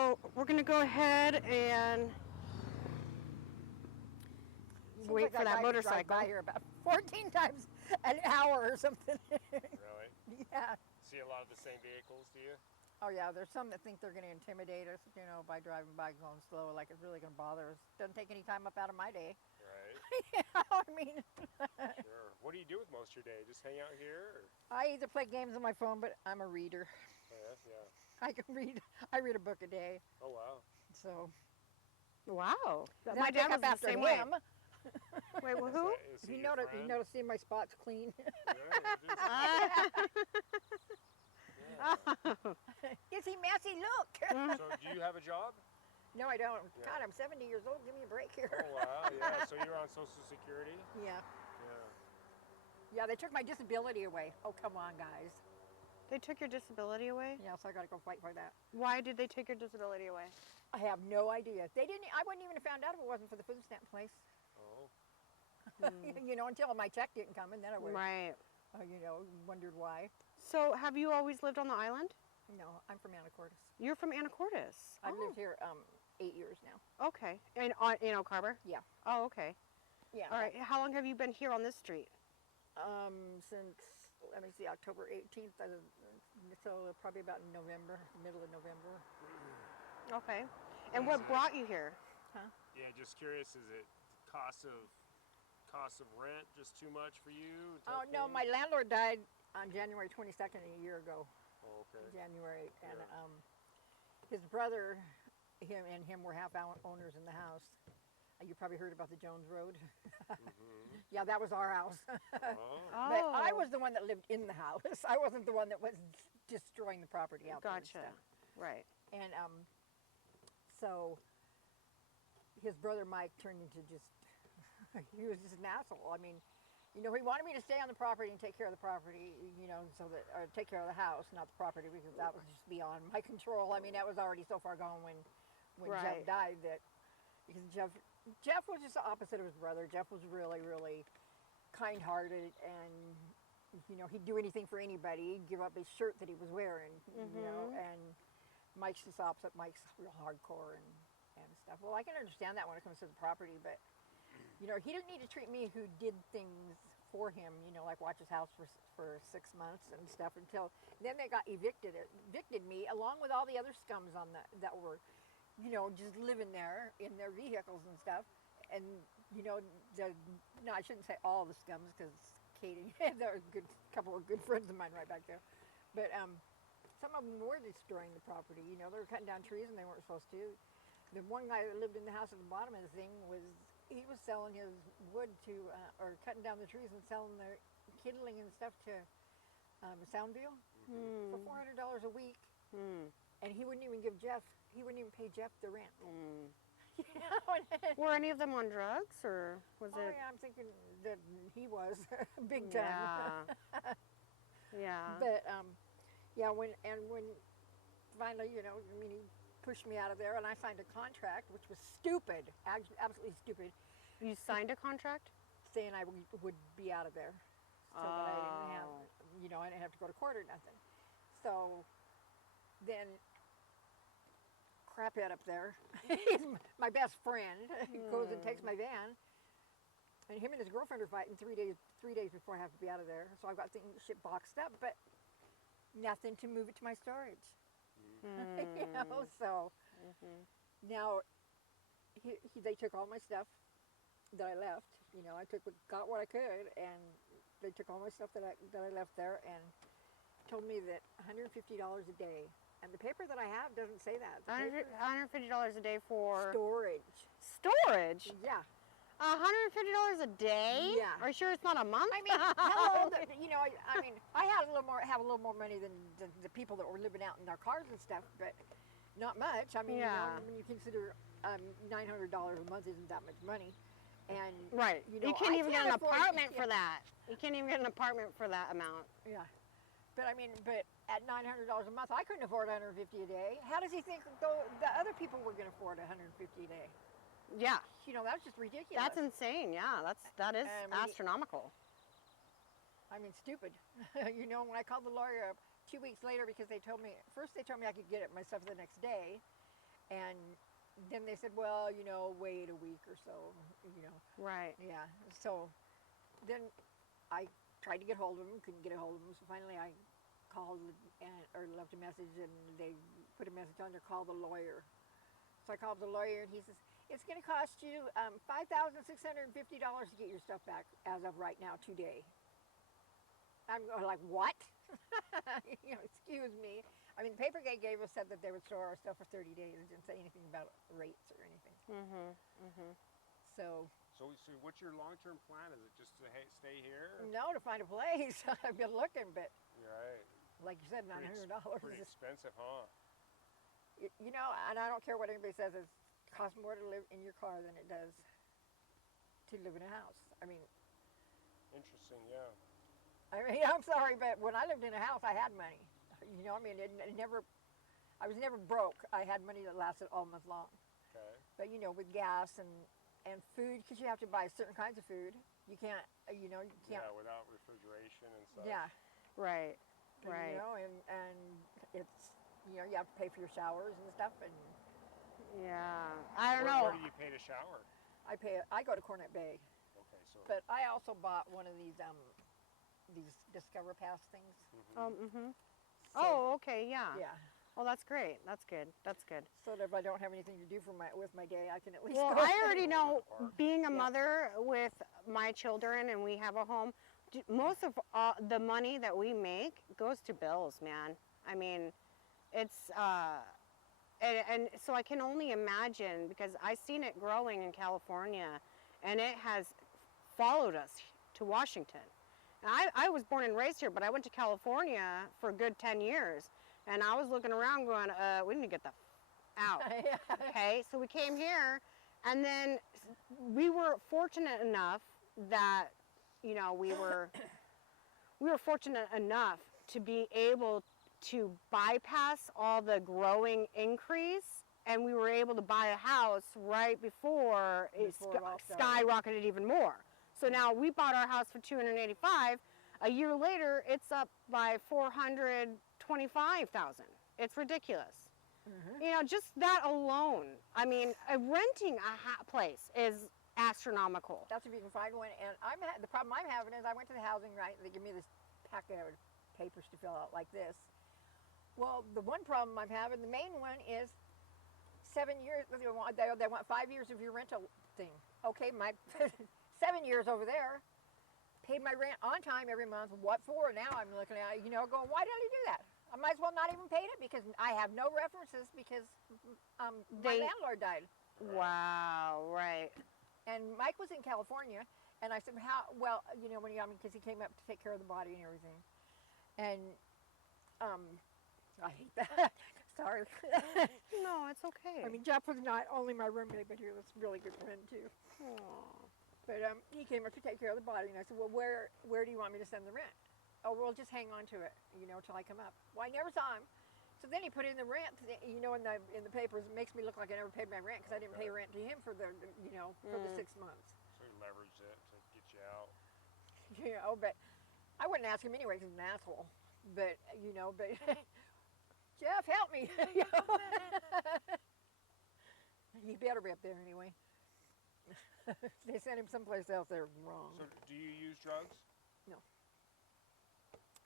So we're gonna go ahead and Seems wait like for that guy could drive motorcycle. by here about 14 times an hour or something. Really? Yeah. See a lot of the same vehicles, do you? Oh yeah, there's some that think they're going to intimidate us, by driving by going slow, like it's really going to bother us. Doesn't take any time up out of my day. Right. I mean, Sure. What do you do with most of your day? Just hang out here? Or? I either play games on my phone, but I'm a reader. Oh, yeah. I can read. I read a book a day. Oh, wow. So Wow, then my I dad pick was up the after same him. way. Wait, well, who? Is You he your notice, friend? seeing my spots clean. Yeah, it is. Yeah. Is he messy? Look. So do you have a job? No, I don't. Yeah. God, I'm 70 years old. Give me a break here. Oh, wow. Yeah. So you're on Social Security? Yeah. Yeah. Yeah, they took my disability away. Oh, come on, guys. They took your disability away? Yeah, so I got to go fight for that. Why did they take your disability away? I have no idea. They didn't. I wouldn't even have found out if it wasn't for the food stamp place. Oh. Until my check didn't come, and then I would, Right. wondered why. So have you always lived on the island? No, I'm from Anacortes. You're from Anacortes. I've lived here 8 years now. Okay. And in Oak Harbor? Yeah. Oh, okay. Yeah. All right. How long have you been here on this street? Since, let me see, October 18th, so probably about November, middle of November. Okay. And what brought you here? Huh? Yeah, just curious, is it cost of rent just too much for you? Oh, type no, thing? my landlord died on January 22nd a year ago. Oh, okay. January, and Yeah. his brother, him were half owners in the house. You probably heard about the Jones Road. Yeah, that was our house. Oh. But I was the one that lived in the house. I wasn't the one that was destroying the property out there. And Gotcha. stuff. Right. And so his brother Mike turned into he was just an asshole. I mean, he wanted me to stay on the property and take care of the property, or take care of the house, not the property, because that was just beyond my control. I mean, that was already so far gone when Right. Jeff died because Jeff was just the opposite of his brother. Jeff was really, really kind-hearted, and he'd do anything for anybody. He'd give up his shirt that he was wearing, and Mike's just opposite. Mike's real hardcore and stuff. Well, I can understand that when it comes to the property, but he didn't need to treat me who did things for him, like watch his house for 6 months and stuff, until then they got evicted me along with all the other scums that were just living there in their vehicles and stuff. And I shouldn't say all the scums, because Katie, there are a couple of good friends of mine right back there, but some of them were destroying the property. They were cutting down trees and they weren't supposed to. The one guy that lived in the house at the bottom of the thing he was selling his wood to, or cutting down the trees and selling their kindling and stuff to Soundview for $400 a week. And he wouldn't even pay Jeff the rent. Were any of them on drugs, or was Oh it? yeah, I'm thinking that he was big time. Yeah. Yeah. But when finally, he pushed me out of there, and I signed a contract, which was stupid, absolutely stupid, You signed a contract? saying I would be out of there, so that I didn't have, I didn't have to go to court or nothing. So then, craphead up there, he's my best friend. He goes and takes my van, and him and his girlfriend are fighting 3 days before I have to be out of there. So I've got shit boxed up, but nothing to move it to my storage. So now they took all my stuff that I left. I got what I could, and they took all my stuff that I left there, and told me that $150 a day. And the paper that I have doesn't say that. The paper- $150 a day for storage. storage. Yeah. $150 a day? Yeah. Are you sure it's not a month? I mean, hello. I had have a little more money than the people that were living out in their cars and stuff, but not much. I mean, Yeah. when you consider $900 a month isn't that much money, and Right. You can't I even get an afford- apartment for that. You can't even get an apartment for that amount. Yeah, but at $900 a month, I couldn't afford $150 a day. How does he think the other people were going to afford $150 a day? Yeah. That's just ridiculous. That's insane. Yeah, that is And astronomical. I mean, stupid. When I called the lawyer up 2 weeks later, because first they told me I could get it myself the next day, And then they said, well, you know, wait a week or so, you know. Right. Yeah. So then I tried to get hold of them, couldn't get a hold of them. So finally I called or left a message, and they put a message on there, call the lawyer. So I called the lawyer, and he says, it's going to cost you $5,650 to get your stuff back as of right now, today. I'm going like, what? You know, excuse me. I mean, the paper they gave us said that they would store our stuff for 30 days. It didn't say anything about rates or anything. So what's your long-term plan? Is it just to stay here? no, to find a place. I've been looking, but Right. like you said, $900. Pretty expensive, huh? You know, and I don't care what anybody says. It costs more to live in your car than it does to live in a house. I mean, Interesting, yeah. I'm sorry, but when I lived in a house, I had money. You know, I mean, I was never broke. I had money that lasted all month long. Okay. But you know, with gas and food, because you have to buy certain kinds of food, you can't. You know, you can't. Yeah, without refrigeration and stuff. Yeah. Right. You Right. know, and it's, you know, you have to pay for your showers and stuff, and Yeah. I don't Where know. do you pay to shower? I go to Cornet Bay, Okay, so. but I also bought one of these Discover Pass things. So, Oh, okay. Yeah. yeah. Oh, that's great. That's good. That's good. So that if I don't have anything to do with my day, I can at least Well, go. I already know, being a Yeah. mother with my children and we have a home, most of the money that we make goes to bills, man. I mean, it's, and so I can only imagine, because I've seen it growing in California, and it has followed us to Washington. And I was born and raised here, but I went to California for a good 10 years, and I was looking around going, we need to get the out. Okay, so we came here, and then we were fortunate enough that, you know, we were fortunate enough to be able to bypass all the growing increase, and we were able to buy a house right before it Before it all started. skyrocketed even more. So now we bought our house for $285. A year later, it's up by $425,000. It's ridiculous. You know, just that alone. I mean, renting a place is astronomical. That's if you can find one. And the problem I'm having is I went to the housing, right? They give me this packet of papers to fill out like this. Well, the one problem I'm having, the main one is 7 years. They want 5 years of your rental thing. Okay, my 7 years over there, paid my rent on time every month. What for? Now I'm looking at it, you know, going, why did I do that? I might as well not even paid it because I have no references because my landlord died. Wow, right. And Mike was in California, and I said, how, well, you know, because he came up to take care of the body and everything. And I hate that. Sorry. No, it's okay. I mean, Jeff was not only my roommate, but he was a really good friend too. Aw. But he came up to take care of the body, and I said, well, where do you want me to send the rent? Oh, well, just hang on to it, you know, till I come up. Well, I never saw him. So then he put in the rent, you know, in the papers. It makes me look like I never paid my rent because I didn't pay rent to him for the 6 months. So you leveraged it to get you out. You know, but I wouldn't ask him anyway because he's an asshole. But, you know, Jeff, help me. You know? He better be up there anyway. They sent him someplace else, they're wrong. So do you use drugs? No.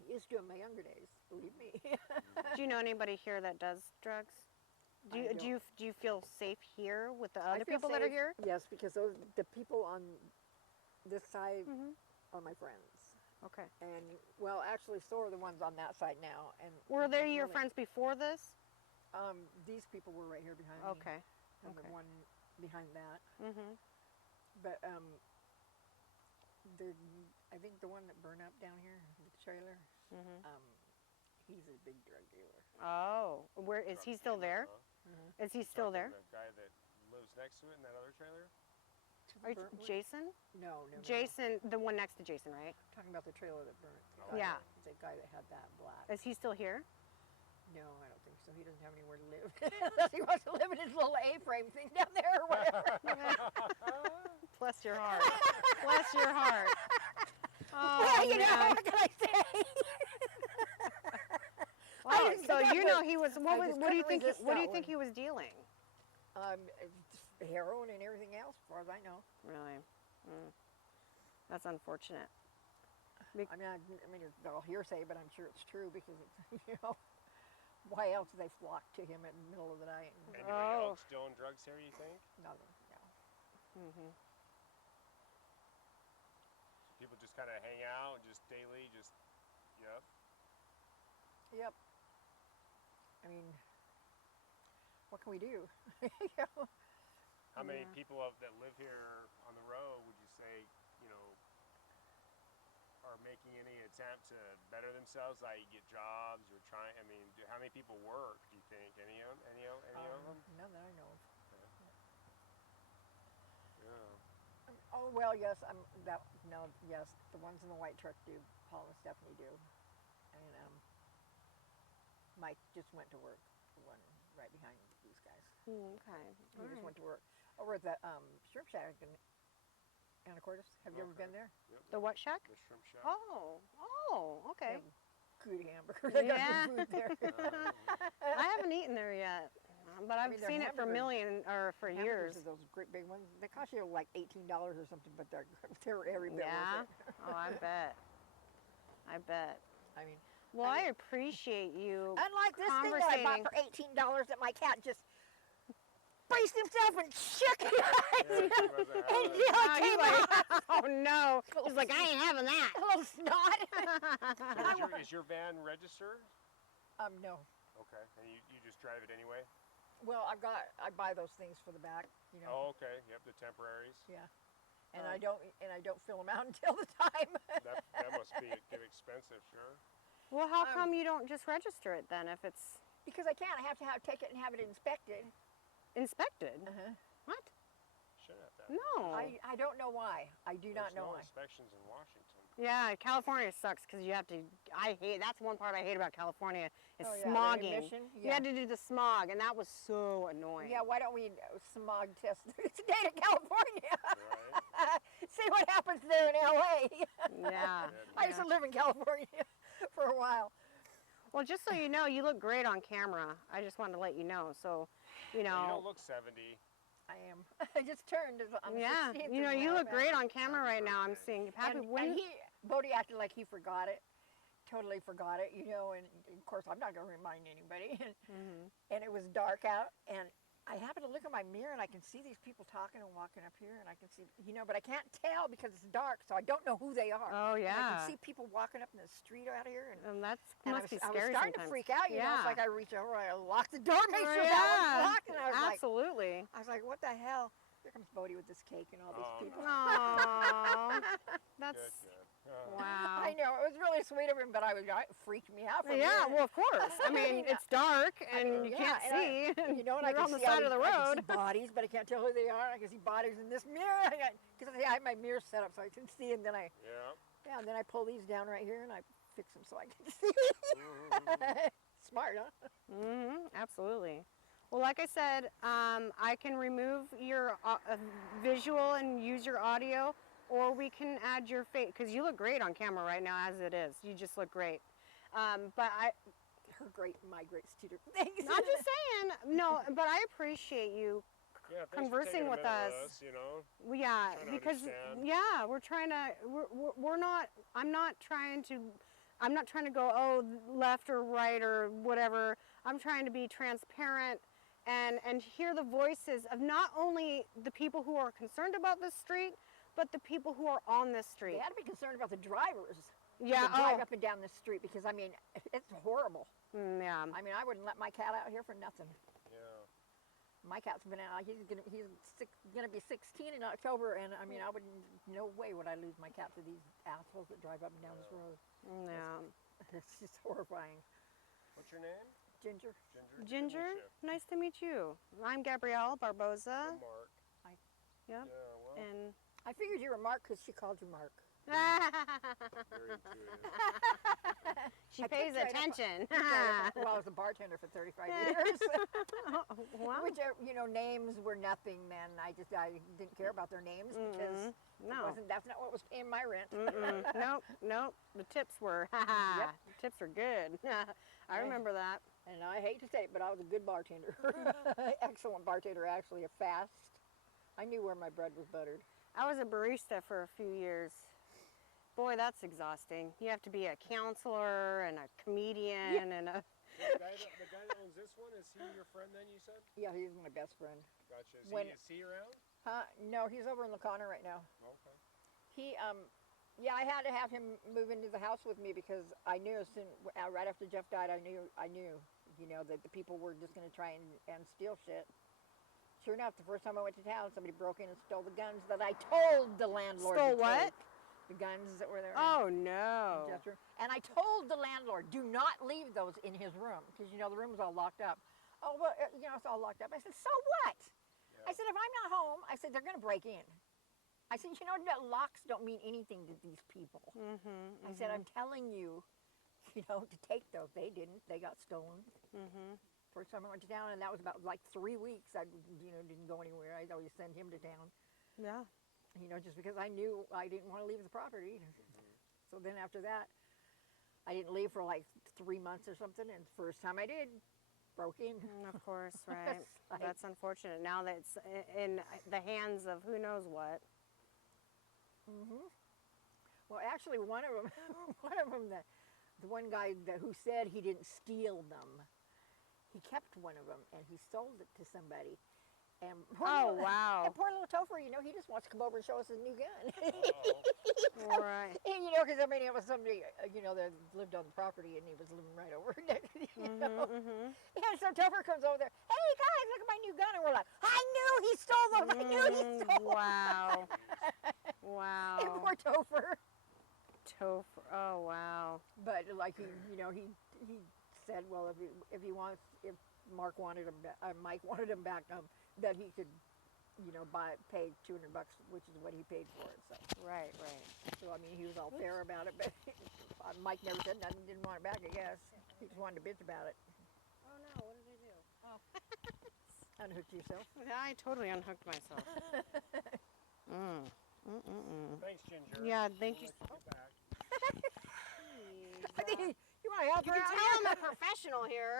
I used to in my younger days, believe me. Do you know anybody here that does drugs? Do you feel safe here with the I other feel people that are safe, here? Yes, because the people on this side are my friends. Okay. And, well, actually, so are the ones on that side now. And Were they your really, friends before this? These people were right here behind me. Okay. And Okay. the one behind that. Mm-hmm. But I think the one that burned up down here, the trailer, he's a big drug dealer. Oh, where is he still there? Huh? Is he still there? The guy that lives next to it in that other trailer? Are you, Jason? No. Jason, the one next to Jason, right? Talking about the trailer that burnt. Oh, Yeah. The guy that had that black. Is he still here? No, I don't think so. He doesn't have anywhere to live. Unless he wants to live in his little A-frame thing down there or whatever. Bless your heart. Bless your heart. Oh, Well, you know, man. what can I say? Wow, didn't so get you that, know he was. I just What do you couldn't think? resist What do that you think one. he was dealing? Just heroin and everything else, as far as I know. Really? That's unfortunate. I mean, it's all hearsay, but I'm sure it's true because it's, you know, why else do they flock to him in the middle of the night? And Anybody else doing drugs here, you think? nothing. No. People just kind of hang out and just daily, just, yep. Yep. I mean, what can we do? You know? How many people that live here on the road would you say, you know, are making any attempt to better themselves, like get jobs or trying? I mean, how many people work? Do you think any of them? None that I know of. Yeah. Oh well, yes. Yes. The ones in the white truck do. Paul and Stephanie do, and Mike just went to work. The one right behind these guys. Okay. He just went to work over at the shrimp shack in Anacortes. Have you ever been there? Yep. The what shack? The shrimp shack. Oh, okay. They have good hamburgers. They got Yeah. good food there. I haven't eaten there yet, but I've mean, their seen it for years. Hamburgers are those great big ones. They cost you like $18 or something, but they're every bit Yeah. worth it. Oh, I bet. I bet. I mean, Well, I appreciate you. unlike this thing that I bought for $18 that my cat just braced himself and shook it. And Wow, he's came like, out. oh no. He's like, I ain't having that. A little snot. So is your van registered? No. Okay. And you just drive it anyway? Well, I buy those things for the back, you know. Oh, okay. Yep, the temporaries. Yeah. And I don't fill them out until the time. That must be get expensive, sure. Well, how come you don't just register it then if it's Because I can't. I have to take it and have it inspected. inspected? Uh-huh. What? Should have that. No. I don't know why. I do not know no why. inspections in Washington. Yeah, California sucks because you have to. That's one part I hate about California is Oh, yeah, the smogging. emission? You Yeah. had to do the smog, and that was so annoying. Yeah, why don't we smog test today to California? Right. See what happens there in LA. Yeah. I used to live in California for a while. Well, just so you know, you look great on camera. I just wanted to let you know. So, you know. You don't look 70. I am. I just turned. I'm Yeah, 16th you know, of you look November. great on camera right now. I'm seeing happy. And Bodie acted like he forgot it. Totally forgot it, you know, and of course I'm not going to remind anybody. And it was dark out, and I happened to look in my mirror, and I can see these people talking and walking up here, and I can see, you know, but I can't tell because it's dark, so I don't know who they are. Oh, And I yeah. can see people walking up in the street out here, and That I must be was scary starting sometimes. to freak out, you know. It's Yeah. like I reach over, I lock the door, make sure that Yeah, one's locked, and I absolutely. was like, what the hell? Here comes Bodie with this cake and all these Oh, people. Aww, that's Good. wow. I know, it was really sweet of him, but it freaked me out for a Yeah, minute. well, of course. I mean, it's dark and you Yeah, can't and see. You know, and I You're can on the see all side of the these- I road. can see bodies, but I can't tell who they are. I can see bodies in this mirror. Because I have my mirror set up so I can see, and then and then I pull these down right here and I fix them so I can see. Smart, huh? Absolutely. Well, like I said, I can remove your visual and use your audio, or we can add your face, because you look great on camera right now as it is. You just look great. But Her great and my great's two different things. I'm just saying, no, but I appreciate you Yeah, thanks for conversing taking a with minute us. You know. Yeah, Trying to because understand. we're trying to we're not. I'm not trying to go left or right or whatever. I'm trying to be transparent and hear the voices of not only the people who are concerned about this street, but the people who are on this They street. had to be concerned about the drivers. Yeah. That drive up and down this street because, I mean, it's horrible. Yeah. I mean, I wouldn't let my cat out here for nothing. Yeah. My cat's been out. He's gonna be 16 in October, and I mean, no way would I lose my cat to these assholes that drive up and down this road. Yeah. It's just horrifying. What's your name? Ginger. Ginger, nice to meet you. I'm Gabrielle Barboza. Mark. Yep. Yeah. Well. And I figured you were Mark because she called you Mark. Very intuitive. she I pays picked right up- attention. Well, I was a bartender for 35 years. Wow. Which, names were nothing then. I didn't care about their names because No. that's not what was paying my rent. Nope. The tips were. Yep. The tips were good. I remember that. And I hate to say it, but I was a good bartender. Excellent bartender, actually, a fast. I knew where my bread was buttered. I was a barista for a few years. Boy, that's exhausting. You have to be a counselor and a comedian and a. The guy that owns this one, is he your friend then, you said? Yeah, he's my best friend. Gotcha. When- Is he around? No, he's over in the corner right now. Okay. He, yeah, I had to have him move into the house with me because I knew as soon, right after Jeff died, I knew, you know, that the people were just going to try and steal shit. Sure enough, the first time I went to town, somebody broke in and stole the guns that I told the landlord Stole to what? take. The guns that were there. Oh in no. Jeff's room. And I told the landlord, do not leave those in his room because, you know, the room was all locked up. Oh, well, you know, it's all locked up. I said, so what? Yeah. I said, if I'm not home, I said, they're going to break in. I said, you know, locks don't mean anything to these people. I said, I'm telling you, you know, to take those. They didn't. They got stolen. First time I went to town, and that was about like 3 weeks. I, you know, didn't go anywhere. I'd always send him to town. Yeah. You know, just because I knew I didn't want to leave the property. So then after that, I didn't leave for like 3 months or something. And the first time I did, broke in. Of course, right. Like- That's unfortunate. Now that it's in the hands of who knows what. Well, actually, one of them, the one guy who said he didn't steal them, he kept one of them and he sold it to somebody. And Oh, wow. And poor little Topher, you know, he just wants to come over and show us his new gun. Uh-oh. Right. And, you know, because I mean, it was somebody, you know, that lived on the property and he was living right over next, you know. And so Topher comes over there, hey guys, look at my new gun. And we're like, I knew he stole those. I knew he stole them. Wow. And Wow. poor Topher. Topher. Oh, wow. But like he, you know, he said, well, if he wants, if Mike wanted him back, that he could, you know, pay $200, which is what he paid for it. So, Right, right. I mean, he was all fair about it. But Mike never said nothing, didn't want it back. I guess he just wanted to bitch about it. Oh, no. What did I do? Unhooked yourself. I totally unhooked myself. Thanks, Ginger. Yeah, thank you. We'll let you get back. You want to help You her can out tell here? I'm a professional here.